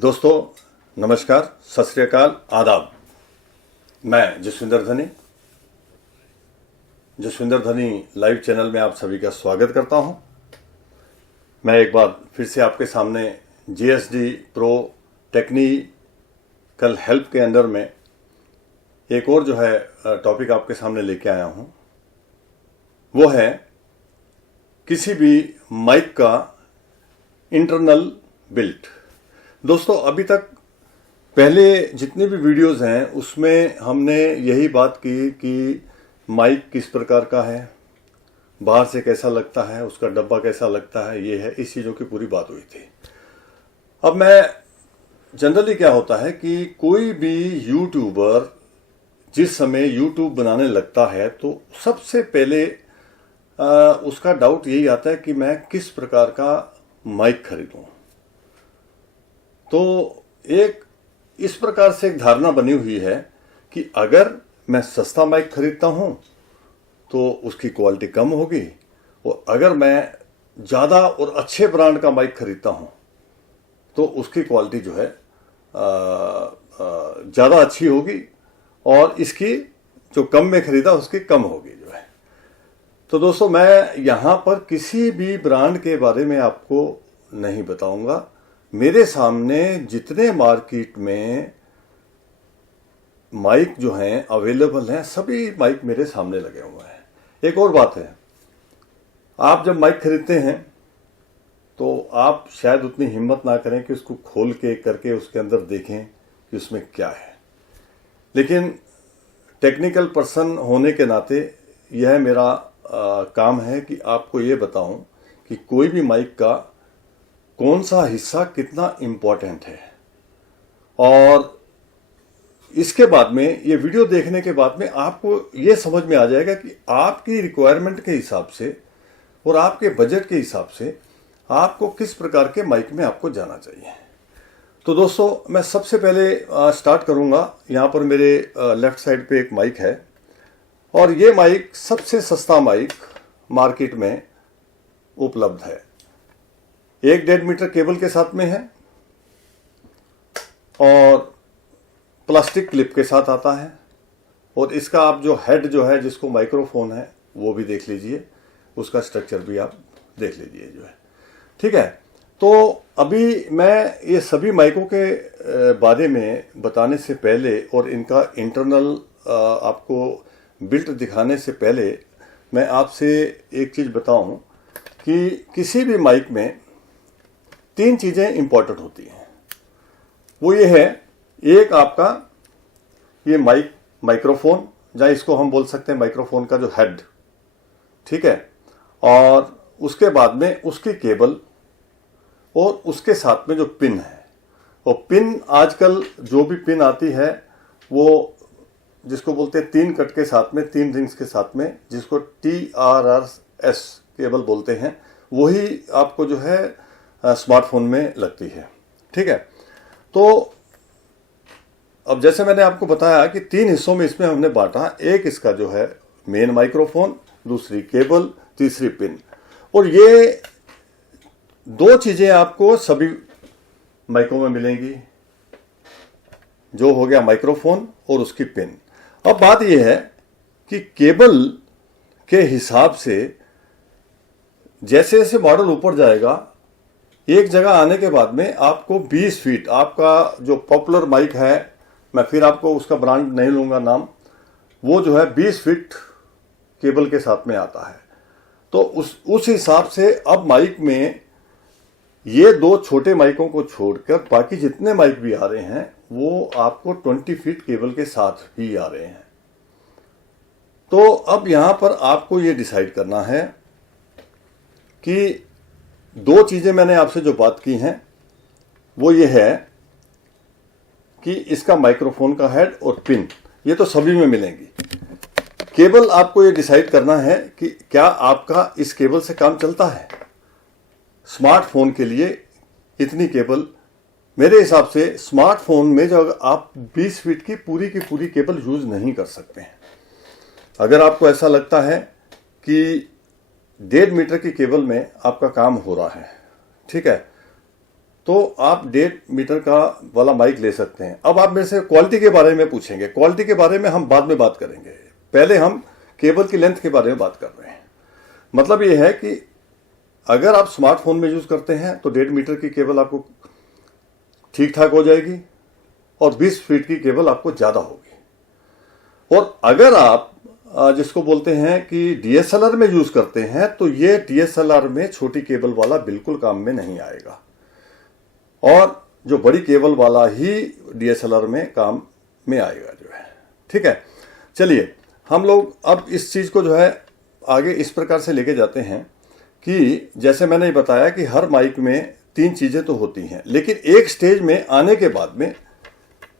दोस्तों नमस्कार, सत श्री अकाल, आदाब। मैं जसविंदर धनी लाइव चैनल में आप सभी का स्वागत करता हूं। मैं एक बार फिर से आपके सामने GSD प्रो टेक्निकल हेल्प के अंडर में एक और जो है टॉपिक आपके सामने लेके आया हूं। वो है किसी भी माइक का इंटरनल बिल्ट। दोस्तों अभी तक पहले जितने भी वीडियोस हैं उसमें हमने यही बात की कि माइक किस प्रकार का है, बाहर से कैसा लगता है, उसका डब्बा कैसा लगता है, ये है, इस चीज़ों की पूरी बात हुई थी। अब मैं जनरली क्या होता है कि कोई भी यूट्यूबर जिस समय यूट्यूब बनाने लगता है तो सबसे पहले उसका डाउट यही आता है कि मैं किस प्रकार का माइक खरीदूं। तो एक इस प्रकार से एक धारणा बनी हुई है कि अगर मैं सस्ता माइक खरीदता हूं तो उसकी क्वालिटी कम होगी, और अगर मैं ज़्यादा और अच्छे ब्रांड का माइक खरीदता हूं तो उसकी क्वालिटी जो है ज़्यादा अच्छी होगी, और इसकी जो कम में खरीदा उसकी कम होगी जो है। तो दोस्तों मैं यहाँ पर किसी भी ब्रांड के बारे में आपको नहीं बताऊंगा। मेरे सामने जितने मार्केट में माइक जो हैं अवेलेबल हैं, सभी माइक मेरे सामने लगे हुए हैं। एक और बात है, आप जब माइक खरीदते हैं तो आप शायद उतनी हिम्मत ना करें कि उसको खोल के करके उसके अंदर देखें कि उसमें क्या है, लेकिन टेक्निकल पर्सन होने के नाते यह मेरा काम है कि आपको ये बताऊं कि कोई भी माइक का कौन सा हिस्सा कितना इम्पोर्टेंट है। और इसके बाद में ये वीडियो देखने के बाद में आपको ये समझ में आ जाएगा कि आपकी रिक्वायरमेंट के हिसाब से और आपके बजट के हिसाब से आपको किस प्रकार के माइक में आपको जाना चाहिए। तो दोस्तों मैं सबसे पहले स्टार्ट करूंगा। यहाँ पर मेरे लेफ्ट साइड पे एक माइक है, और ये माइक सबसे सस्ता माइक मार्केट में उपलब्ध है। 1.5 मीटर केबल के साथ में है और प्लास्टिक क्लिप के साथ आता है, और इसका आप जो हेड जो है जिसको माइक्रोफोन है वो भी देख लीजिए, उसका स्ट्रक्चर भी आप देख लीजिए जो है। ठीक है, तो अभी मैं ये सभी माइकों के बारे में बताने से पहले और इनका इंटरनल आपको बिल्ट दिखाने से पहले मैं आपसे एक चीज़ बताऊं कि किसी भी माइक में 3 चीज़ें इंपॉर्टेंट होती हैं। वो ये है, एक आपका ये माइक्रोफोन, जहाँ इसको हम बोल सकते हैं माइक्रोफोन का जो हेड, ठीक है, और उसके बाद में उसकी केबल, और उसके साथ में जो पिन है। और पिन आजकल जो भी पिन आती है वो जिसको बोलते हैं 3 कट के साथ में, 3 रिंग्स के साथ में, जिसको TRRS केबल बोलते हैं, वही आपको जो है स्मार्टफोन में लगती है। ठीक है, तो अब जैसे मैंने आपको बताया कि 3 हिस्सों में इसमें हमने बांटा। एक इसका जो है मेन माइक्रोफोन, दूसरी केबल, तीसरी पिन। और ये 2 चीजें आपको सभी माइकों में मिलेंगी, जो हो गया माइक्रोफोन और उसकी पिन। अब बात यह है कि केबल के हिसाब से जैसे जैसे मॉडल ऊपर जाएगा, एक जगह आने के बाद में आपको 20 फीट, आपका जो पॉपुलर माइक है, मैं फिर आपको उसका ब्रांड नहीं लूंगा नाम, वो जो है 20 फीट केबल के साथ में आता है। तो उस हिसाब से अब माइक में ये 2 छोटे माइकों को छोड़कर बाकी जितने माइक भी आ रहे हैं वो आपको 20 फीट केबल के साथ ही आ रहे हैं। तो अब यहां पर आपको ये डिसाइड करना है कि 2 चीजें मैंने आपसे जो बात की हैं वो ये है कि इसका माइक्रोफोन का हेड और पिन, ये तो सभी में मिलेंगी। केबल आपको ये डिसाइड करना है कि क्या आपका इस केबल से काम चलता है। स्मार्टफोन के लिए इतनी केबल, मेरे हिसाब से स्मार्टफोन में जो आप 20 फीट की पूरी केबल यूज नहीं कर सकते हैं। अगर आपको ऐसा लगता है कि 1.5 मीटर की केबल में आपका काम हो रहा है, ठीक है, तो आप 1.5 मीटर का वाला माइक ले सकते हैं। अब आप मेरे से क्वालिटी के बारे में पूछेंगे, क्वालिटी के बारे में हम बाद में बात करेंगे, पहले हम केबल की लेंथ के बारे में बात कर रहे हैं। मतलब ये है कि अगर आप स्मार्टफोन में यूज करते हैं तो 1.5 मीटर की केबल आपको ठीक ठाक हो जाएगी और 20 फीट की केबल आपको ज्यादा होगी। और अगर आप जिसको बोलते हैं कि डीएसएलआर में यूज करते हैं तो ये डीएसएलआर में छोटी केबल वाला बिल्कुल काम में नहीं आएगा, और जो बड़ी केबल वाला ही डीएसएलआर में काम में आएगा जो है। ठीक है, चलिए हम लोग अब इस चीज को जो है आगे इस प्रकार से लेके जाते हैं कि जैसे मैंने बताया कि हर माइक में 3 चीजें तो होती हैं, लेकिन एक स्टेज में आने के बाद में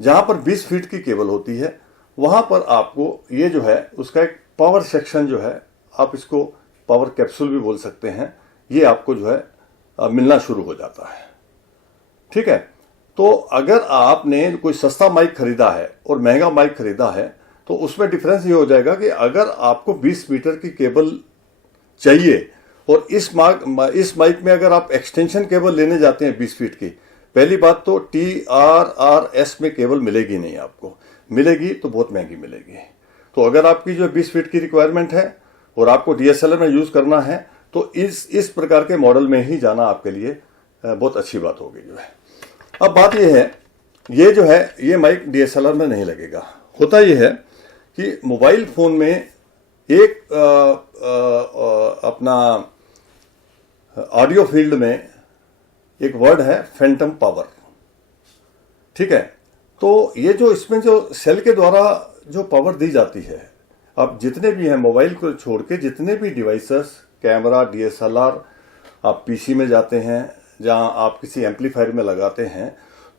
जहां पर 20 फीट की केबल होती है वहां पर आपको ये जो है उसका एक पावर सेक्शन जो है, आप इसको पावर कैप्सूल भी बोल सकते हैं, ये आपको जो है मिलना शुरू हो जाता है। ठीक है, तो अगर आपने कोई सस्ता माइक खरीदा है और महंगा माइक खरीदा है तो उसमें डिफरेंस ये हो जाएगा कि अगर आपको 20 मीटर की केबल चाहिए और इस माइक में अगर आप एक्सटेंशन केबल लेने जाते हैं 20 फीट की, पहली बात तो TRRS में केबल मिलेगी नहीं, आपको मिलेगी तो बहुत महंगी मिलेगी। तो अगर आपकी जो 20 फीट की रिक्वायरमेंट है और आपको डीएसएलआर में यूज करना है तो इस प्रकार के मॉडल में ही जाना आपके लिए बहुत अच्छी बात होगी जो है। अब बात यह है, ये जो है ये माइक डीएसएलआर में नहीं लगेगा। होता यह है कि मोबाइल फोन में एक अपना ऑडियो फील्ड में एक वर्ड है फैंटम पावर। ठीक है, तो ये जो इसमें जो सेल के द्वारा जो पावर दी जाती है, अब जितने भी हैं मोबाइल को छोड़ के जितने भी डिवाइसेस, कैमरा, डीएसएलआर, आप पीसी में जाते हैं जहां आप किसी एम्पलीफायर में लगाते हैं,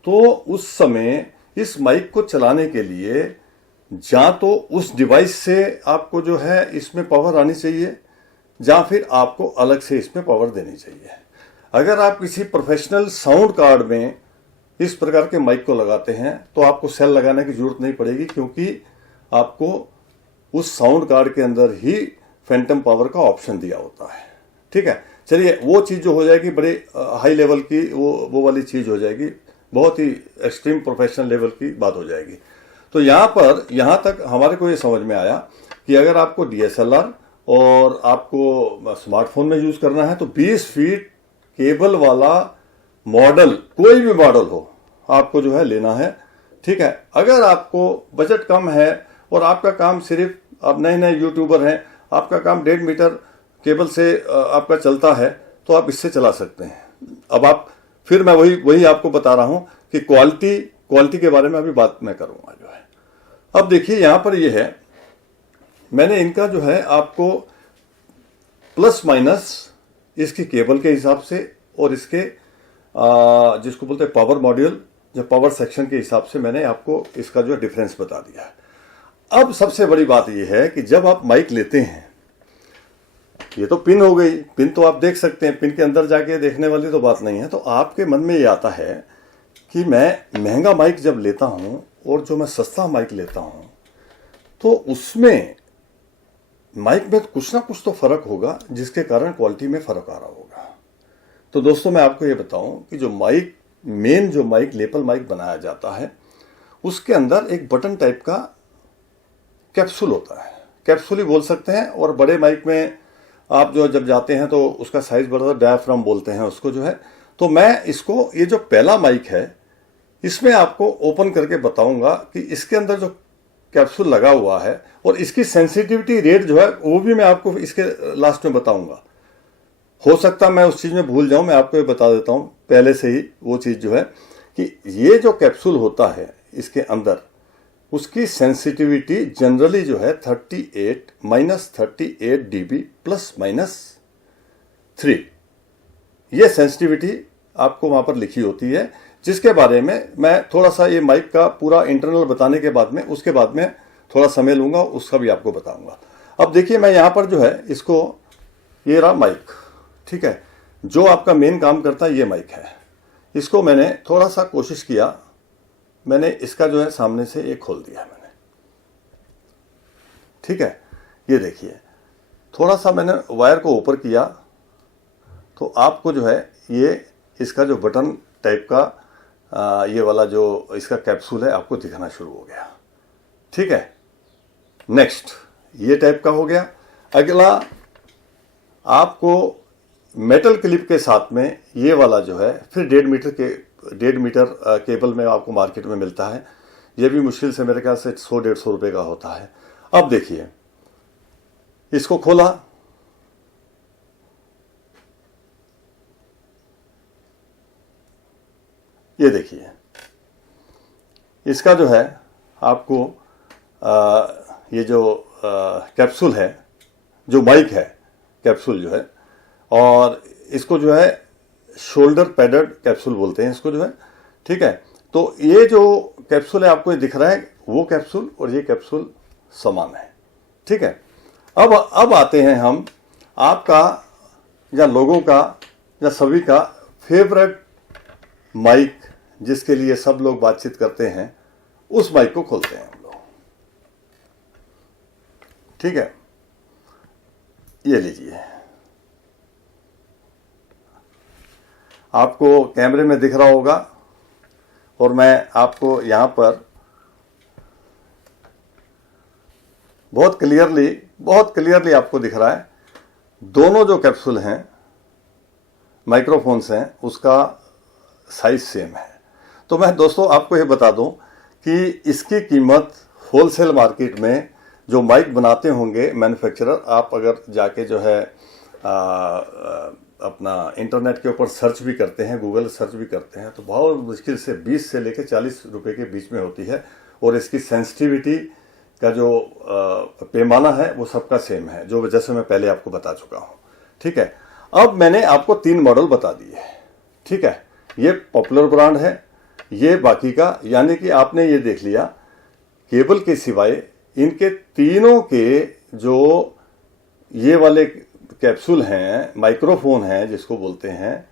तो उस समय इस माइक को चलाने के लिए या तो उस डिवाइस से आपको जो है इसमें पावर आनी चाहिए या फिर आपको अलग से इसमें पावर देनी चाहिए। अगर आप किसी प्रोफेशनल साउंड कार्ड में इस प्रकार के माइक को लगाते हैं तो आपको सेल लगाने की जरूरत नहीं पड़ेगी, क्योंकि आपको उस साउंड कार्ड के अंदर ही फैंटम पावर का ऑप्शन दिया होता है। ठीक है, चलिए वो चीज जो हो जाएगी बड़े हाई लेवल की, वो वाली चीज हो जाएगी, बहुत ही एक्सट्रीम प्रोफेशनल लेवल की बात हो जाएगी। तो यहां तक हमारे को ये समझ में आया कि अगर आपको डीएसएलआर और आपको स्मार्टफोन में यूज करना है तो 20 फीट केबल वाला मॉडल, कोई भी मॉडल हो, आपको जो है लेना है। ठीक है, अगर आपको बजट कम है और आपका काम सिर्फ, आप नए नए यूट्यूबर हैं, आपका काम 1.5 मीटर केबल से आपका चलता है तो आप इससे चला सकते हैं। अब आप फिर मैं वही आपको बता रहा हूं कि क्वालिटी के बारे में अभी बात मैं करूंगा जो है। अब देखिए यहां पर ये है, मैंने इनका जो है आपको प्लस माइनस इसकी केबल के हिसाब से और इसके जिसको बोलते हैं पावर मॉड्यूल, जो पावर सेक्शन के हिसाब से मैंने आपको इसका जो डिफरेंस बता दिया है। अब सबसे बड़ी बात यह है कि जब आप माइक लेते हैं, ये तो पिन हो गई, पिन तो आप देख सकते हैं, पिन के अंदर जाके देखने वाली तो बात नहीं है। तो आपके मन में ये आता है कि मैं महंगा माइक जब लेता हूं और जो मैं सस्ता माइक लेता हूं तो उसमें माइक में कुछ ना कुछ तो फर्क होगा जिसके कारण क्वालिटी में फर्क आ रहा होगा। तो दोस्तों मैं आपको ये बताऊं कि जो माइक लेपल माइक बनाया जाता है उसके अंदर एक बटन टाइप का कैप्सूल होता है, कैप्सूल ही बोल सकते हैं। और बड़े माइक में आप जो जब जाते हैं तो उसका साइज बड़ा, डायाफ्राम बोलते हैं उसको जो है। तो मैं इसको, ये जो पहला माइक है, इसमें आपको ओपन करके बताऊंगा कि इसके अंदर जो कैप्सूल लगा हुआ है और इसकी सेंसिटिविटी रेट जो है वो भी मैं आपको इसके लास्ट में बताऊंगा। हो सकता मैं उस चीज में भूल जाऊं, मैं आपको ये बता देता हूं पहले से ही वो चीज जो है कि ये जो कैप्सूल होता है इसके अंदर, उसकी सेंसिटिविटी जनरली जो है 38 dB ±3, ये सेंसिटिविटी आपको वहां पर लिखी होती है, जिसके बारे में मैं थोड़ा सा ये माइक का पूरा इंटरनल बताने के बाद में, उसके बाद में थोड़ा समय लूंगा, उसका भी आपको बताऊंगा। अब देखिए मैं यहां पर जो है इसको, ये रहा माइक, ठीक है, जो आपका मेन काम करता है ये माइक है। इसको मैंने थोड़ा सा कोशिश किया, मैंने इसका जो है सामने से ये खोल दिया मैंने, ठीक है। ये देखिए थोड़ा सा मैंने वायर को ऊपर किया तो आपको जो है ये इसका जो बटन टाइप का ये वाला जो इसका कैप्सूल है आपको दिखना शुरू हो गया। ठीक है, नेक्स्ट ये टाइप का हो गया। अगला आपको मेटल क्लिप के साथ में ये वाला जो है फिर 1.5 मीटर केबल में आपको मार्केट में मिलता है। ये भी मुश्किल से मेरे ख्याल से 100-150 रुपये का होता है। अब देखिए, इसको खोला, ये देखिए, इसका जो है आपको ये जो कैप्सूल है, जो माइक है, कैप्सूल जो है, और इसको जो है शोल्डर पैडेड कैप्सूल बोलते हैं इसको जो है। ठीक है, तो ये जो कैप्सूल है आपको ये दिख रहा है, वो कैप्सूल और ये कैप्सूल समान है। ठीक है, अब आते हैं हम आपका या लोगों का या सभी का फेवरेट माइक, जिसके लिए सब लोग बातचीत करते हैं, उस माइक को खोलते हैं हम लोग। ठीक है, ये लीजिए, आपको कैमरे में दिख रहा होगा और मैं आपको यहां पर बहुत क्लियरली आपको दिख रहा है। दोनों जो कैप्सूल हैं, माइक्रोफोन्स हैं, उसका साइज सेम है। तो मैं दोस्तों आपको ये बता दूं कि इसकी कीमत होलसेल मार्केट में जो माइक बनाते होंगे मैन्युफैक्चरर, आप अगर जाके जो है अपना इंटरनेट के ऊपर सर्च भी करते हैं, गूगल सर्च भी करते हैं, तो बहुत मुश्किल से 20 से लेकर 40 रुपए के बीच में होती है। और इसकी सेंसिटिविटी का जो पैमाना है वो सबका सेम है, जो जैसे मैं पहले आपको बता चुका हूँ। ठीक है, अब मैंने आपको 3 मॉडल बता दिए। ठीक है, ये पॉपुलर ब्रांड है, ये बाकी का, यानी कि आपने ये देख लिया केबल के सिवाय इनके तीनों के जो ये वाले कैप्सूल हैं, माइक्रोफोन हैं जिसको बोलते हैं,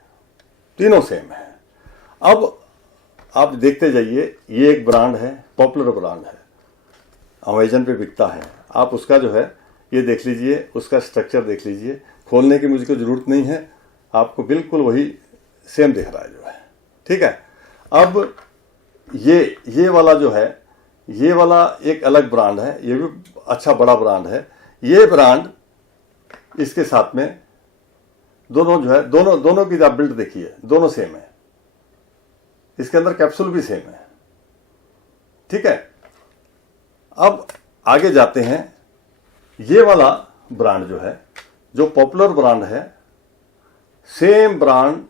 तीनों सेम है। अब आप देखते जाइए, ये एक ब्रांड है, पॉपुलर ब्रांड है, अमेजन पे बिकता है। आप उसका जो है ये देख लीजिए, उसका स्ट्रक्चर देख लीजिए, खोलने की मुझको जरूरत नहीं है, आपको बिल्कुल वही सेम दिख रहा है जो है। ठीक है, अब ये वाला जो है, ये वाला एक अलग ब्रांड है, ये भी अच्छा बड़ा ब्रांड है। ये ब्रांड इसके साथ में दोनों जो है, दोनों की आप बिल्ड देखिए, दोनों सेम है, इसके अंदर कैप्सूल भी सेम है। ठीक है, अब आगे जाते हैं। ये वाला ब्रांड जो है, जो पॉपुलर ब्रांड है, सेम ब्रांड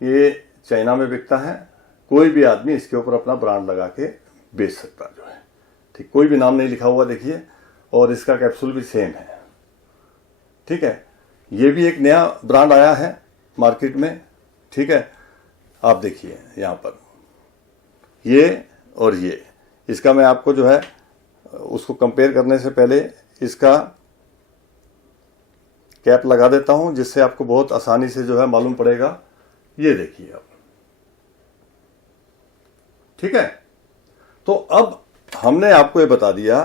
ये चाइना में बिकता है। कोई भी आदमी इसके ऊपर अपना ब्रांड लगा के बेच सकता जो है। ठीक, कोई भी नाम नहीं लिखा हुआ देखिए, और इसका कैप्सूल भी सेम है। ठीक है, ये भी एक नया ब्रांड आया है मार्केट में। ठीक है, आप देखिए यहाँ पर ये और ये, इसका मैं आपको जो है उसको कंपेयर करने से पहले इसका कैप लगा देता हूं, जिससे आपको बहुत आसानी से जो है मालूम पड़ेगा। ये देखिए आप। ठीक है, तो अब हमने आपको ये बता दिया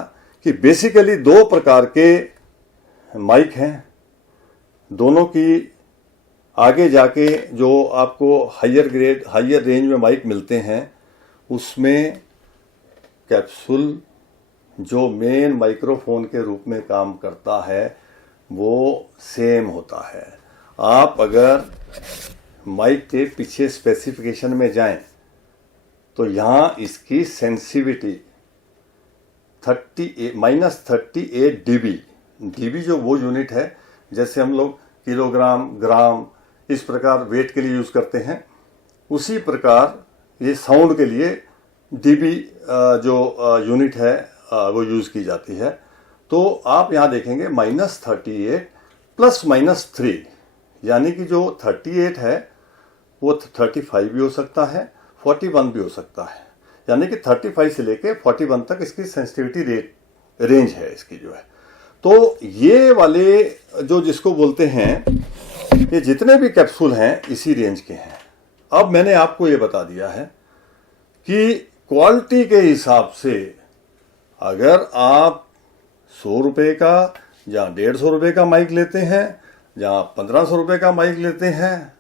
कि बेसिकली 2 प्रकार के माइक हैं, दोनों की आगे जाके जो आपको हायर ग्रेड, हायर रेंज में माइक मिलते हैं, उसमें कैप्सूल जो मेन माइक्रोफोन के रूप में काम करता है वो सेम होता है। आप अगर माइक के पीछे स्पेसिफिकेशन में जाएं तो यहाँ इसकी सेंसिटिविटी -38 डीबी जो वो यूनिट है, जैसे हम लोग किलोग्राम, ग्राम इस प्रकार वेट के लिए यूज करते हैं, उसी प्रकार ये साउंड के लिए डीबी जो यूनिट है वो यूज की जाती है। तो आप यहाँ देखेंगे -38 +-3, यानी कि जो 38 है वो 35 भी हो सकता है, 41 भी हो सकता है, यानी कि 35 से लेके 41 तक इसकी सेंसिटिविटी रेंज है इसकी जो है। तो ये वाले जो जिसको बोलते हैं, ये जितने भी कैप्सूल हैं इसी रेंज के हैं। अब मैंने आपको ये बता दिया है कि क्वालिटी के हिसाब से अगर आप 100 रुपये का या 150 रुपये का माइक लेते हैं, या 1500 रुपये का माइक लेते हैं,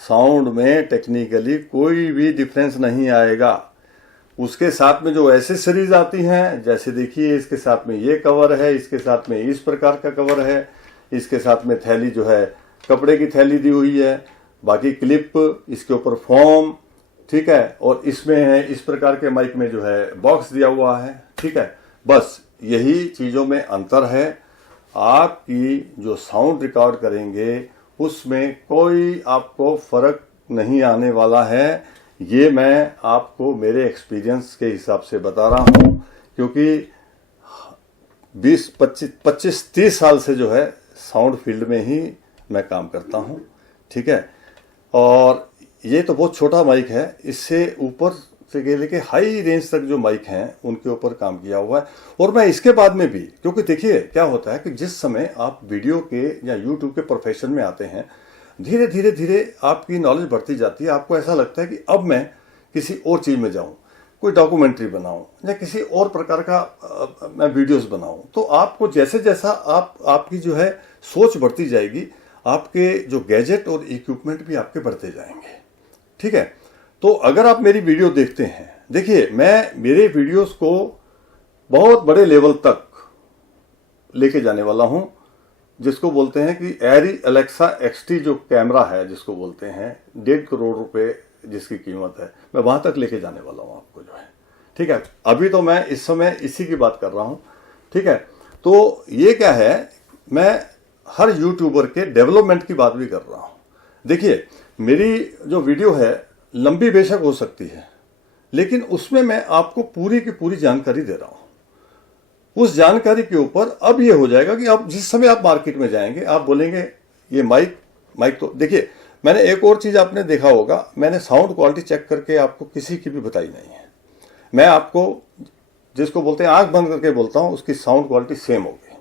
साउंड में टेक्निकली कोई भी डिफरेंस नहीं आएगा। उसके साथ में जो एसेसरीज आती हैं, जैसे देखिए इसके साथ में ये कवर है, इसके साथ में इस प्रकार का कवर है, इसके साथ में थैली जो है कपड़े की थैली दी हुई है, बाकी क्लिप, इसके ऊपर फोम, ठीक है, और इसमें है इस प्रकार के माइक में जो है बॉक्स दिया हुआ है, ठीक है। बस यही चीज़ों में अंतर है। आपकी जो साउंड रिकॉर्ड करेंगे उसमें कोई आपको फर्क नहीं आने वाला है। ये मैं आपको मेरे एक्सपीरियंस के हिसाब से बता रहा हूँ, क्योंकि 25-30 साल से जो है साउंड फील्ड में ही मैं काम करता हूँ, ठीक है। और ये तो बहुत छोटा माइक है, इससे ऊपर से लेके हाई रेंज तक जो माइक हैं उनके ऊपर काम किया हुआ है। और मैं इसके बाद में भी, क्योंकि देखिए क्या होता है कि जिस समय आप वीडियो के या यूट्यूब के प्रोफेशन में आते हैं, धीरे धीरे धीरे आपकी नॉलेज बढ़ती जाती है। आपको ऐसा लगता है कि अब मैं किसी और चीज़ में जाऊं, कोई डॉक्यूमेंट्री बनाऊं या किसी और प्रकार का मैं वीडियोस बनाऊं। तो आपको जैसे जैसा आपकी जो है सोच बढ़ती जाएगी, आपके जो गैजेट और इक्विपमेंट भी आपके बढ़ते जाएंगे, ठीक है। तो अगर आप मेरी वीडियो देखते हैं, देखिए मैं मेरे वीडियोस को बहुत बड़े लेवल तक लेके जाने वाला हूं, जिसको बोलते हैं कि एरी एलेक्सा XT जो कैमरा है, जिसको बोलते हैं 1.5 करोड़ रुपए जिसकी कीमत है, मैं वहां तक लेके जाने वाला हूं आपको जो है, ठीक है। अभी तो मैं इस समय इसी की बात कर रहा हूं, ठीक है। तो ये क्या है, मैं हर यूट्यूबर के डेवलपमेंट की बात भी कर रहा हूं। देखिए मेरी जो वीडियो है लंबी बेशक हो सकती है, लेकिन उसमें मैं आपको पूरी की पूरी जानकारी दे रहा हूं। उस जानकारी के ऊपर अब ये हो जाएगा कि अब जिस समय आप मार्केट में जाएंगे, आप बोलेंगे ये माइक तो देखिए, मैंने एक और चीज आपने देखा होगा, मैंने साउंड क्वालिटी चेक करके आपको किसी की भी बताई नहीं है। मैं आपको जिसको बोलते हैं आंख बंद करके बोलता हूं, उसकी साउंड क्वालिटी सेम होगी,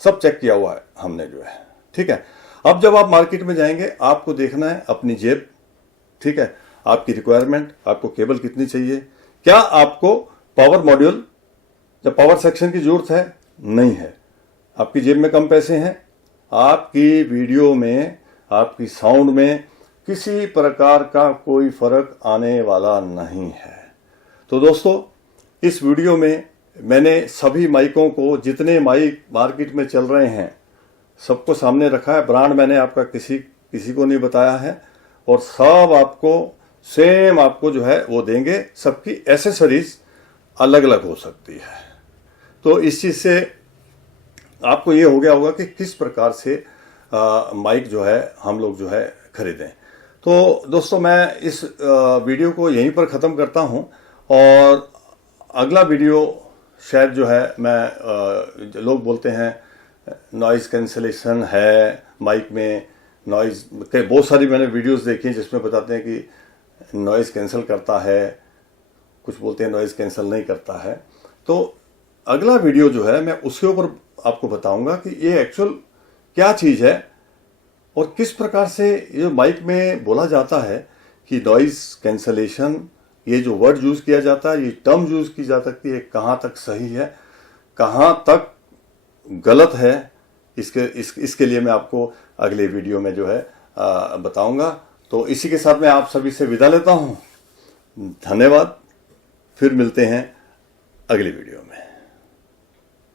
सब चेक किया हुआ है हमने जो है, ठीक है। अब जब आप मार्केट में जाएंगे, आपको देखना है अपनी जेब, ठीक है, आपकी रिक्वायरमेंट, आपको केबल कितनी चाहिए, क्या आपको पावर मॉड्यूल या पावर सेक्शन की जरूरत है, नहीं है, आपकी जेब में कम पैसे हैं, आपकी वीडियो में, आपकी साउंड में किसी प्रकार का कोई फर्क आने वाला नहीं है। तो दोस्तों, इस वीडियो में मैंने सभी माइकों को, जितने माइक मार्केट में चल रहे हैं, सबको सामने रखा है। ब्रांड मैंने आपका किसी को नहीं बताया है, और सब आपको सेम आपको जो है वो देंगे। सबकी एसेसरीज अलग अलग हो सकती है। तो इस चीज़ से आपको ये हो गया होगा कि किस प्रकार से माइक जो है हम लोग जो है खरीदें। तो दोस्तों, मैं इस वीडियो को यहीं पर ख़त्म करता हूं, और अगला वीडियो शायद जो है मैं लोग बोलते हैं नॉइज़ कैंसलेशन है माइक में, नॉइज़ के बहुत सारी मैंने वीडियोस देखी हैं जिसमें बताते हैं कि नॉइज़ कैंसिल करता है, कुछ बोलते हैं नॉइज़ कैंसिल नहीं करता है। तो अगला वीडियो जो है मैं उसके ऊपर आपको बताऊंगा कि ये एक्चुअल क्या चीज़ है, और किस प्रकार से ये माइक में बोला जाता है कि नॉइज़ कैंसलेशन, ये जो वर्ड यूज़ किया जाता है, ये टर्म यूज़ की जा सकती है, कहाँ तक सही है, कहाँ तक गलत है, इसके लिए मैं आपको अगले वीडियो में जो है बताऊंगा। तो इसी के साथ मैं आप सभी से विदा लेता हूं। धन्यवाद, फिर मिलते हैं अगली वीडियो में।